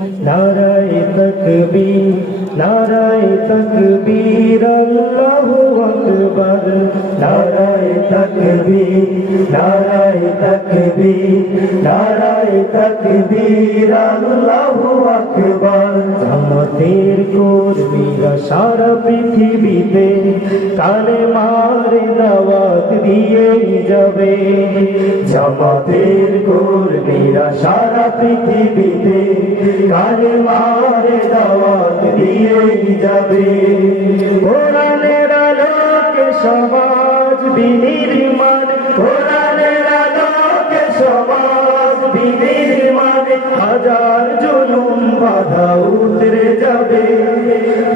নারায়ে তাকবীর, নারায়ে তাকবীর, আল্লাহু আকবার, নারায়ে তাকবীর, নারায়ে তাকবীর, নারায়ে তাকবীর, আল্লাহু আকবার। জামাতের কর্মীরা সারা পৃথিবীতে কালেমার দাওয়াত দিয়ে যাবে। জামাতের কর্মীরা সারা পৃথিবীতে কালেমার দাওয়াত দিয়ে যাবে। কোরআনের আলোকে সমাজ বিনির্মাণ, কোরআনের আলোকে সমাজ বিনির্মাণ, হাজার জুলুম বাধা উতরে যাবে।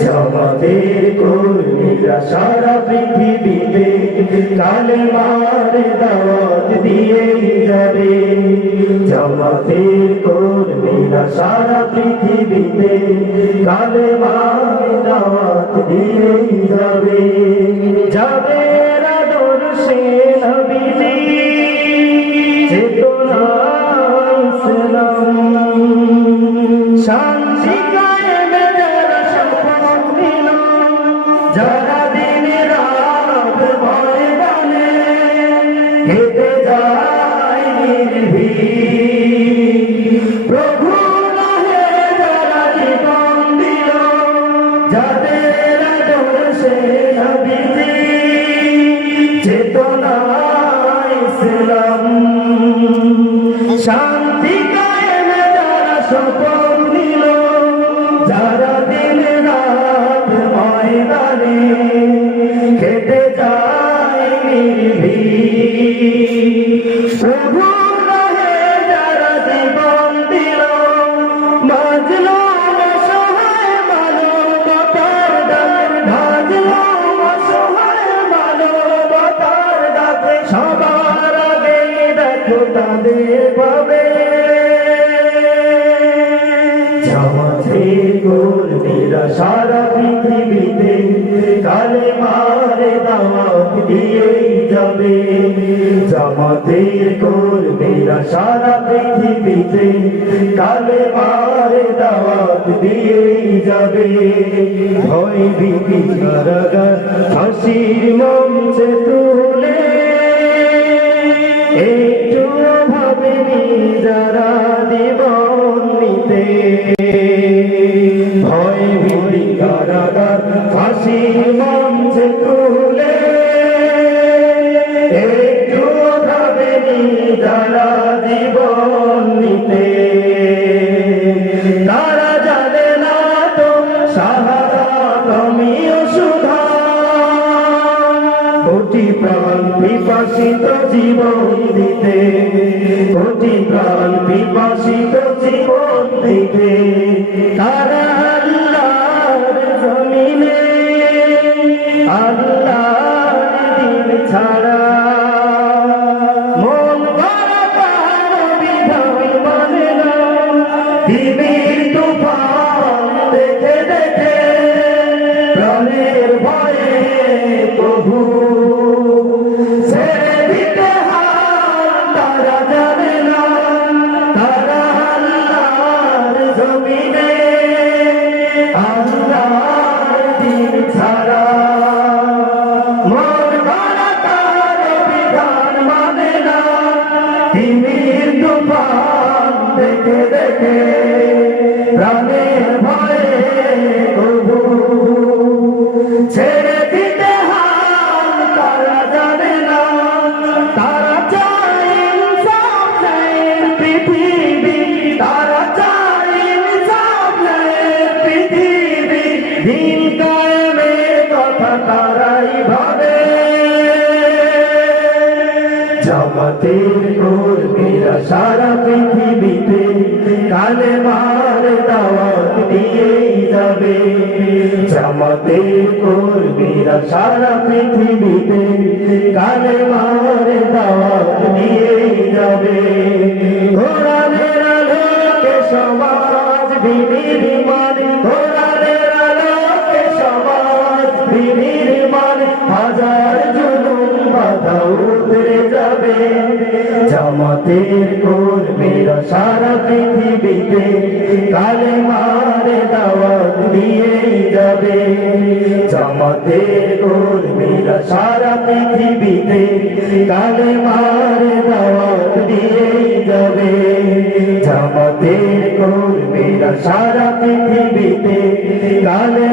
জামাতের কর্মীরা সারা পৃথিবীতে কালেমার দাওয়াত দিয়ে যাবে। জামাতের কর্মীরা সারা পৃথিবীতে কালেমার দাওয়াত দিয়ে যাবে। যাদের আদর্শে নবীজি চেতনা ইসলাম, শান্তি কায়েমে যারা শপথ নিল, যারা দিন রাত ময়দানে হেঁটে যায় নির্ভীক, প্রভু রাহে যারা জীবন দিল, যাদের আদর্শে নবীজি চেতনা ইসলাম, শান্তি কায়েমে যারা শপথ নিল, যারা দিন রাত ময়দানে খেটে যায় নির্ভীক, প্রভু রাহে যারা জীবন দিল, মাজলুম অসহায় মানবতার ডাকে, মাজলুম অসহায় মানবতার ডাকে, সবার আগে দেখো তাদের পাবে। জামাতের কর্মীরা সারা পৃথিবীতে কালেমার দাওয়াত দিয়ে যাবে। জামাতের কর্মীরা সারা পৃথিবীতে কালেমার দাওয়াত দিয়ে যাবে। ভয় ভীতি কারাগার হাসির মঞ্চে তুলে একটু ভাবেনি যারা জীবন নিতে। ভয় ভীতি কারাগার হাসির মঞ্চে তুলে একটু ভাবেনি যারা জীবন নিতে। তারা জানে না তো শাহাদাত আমিও সুধা, কোটি প্রাণ পিপাসিত জীবন দিতে, কোটি প্রাণ পিপাসিত জীবন দিতে। তারা আল্লাহর জমিনে আল্লাহর দিন ছাড়া মন ভরা পাহাড় বিধান মানে না। দিনের তুফান দেখে দেখে প্রাণের ভয়ে প্রভু ছেড়ে দিতে হার তারা জানে না। তারা আল্লাহর জমিনে আল্লাহর দিন ছাড়া মন ভরা তার বিধান মানে না। দিনের তুফান দেখে দেখে প্রাণের ভয়ে প্রভু ছেড়ে দিতে হার তারা জানে না। তারা চায় ইনসাফ ন্যায়ের পৃথিবী, তারা চায় ইনসাফ ন্যায়ের পৃথিবী। দিন কায়েমের কথা তারাই ভাবে। জামাতের কর্মীরা সারা পৃথিবীতে কালেমার দাওয়াত দিয়ে যাবে। জামাতের কর্মীরা সারা পৃথিবীতে কালেমার দাওয়াত দিয়ে যাবে। কোরআনের আলোকে সমাজ বিনির্মাণ, কোরআনের আলোকে সমাজ বিনির্মাণ, হাজার জুলুম বাধা উতরে যাবে। জামাতের কর্মীরা সারা পৃথিবীতে কালেমার দাওয়াত দিয়েই যাবে জামাতের কর্মীরা সারা পৃথিবীতে কালেমার দাওয়াত দিয়েই যাবে জামাতের কর্মীরা সারা পৃথিবীতে কালে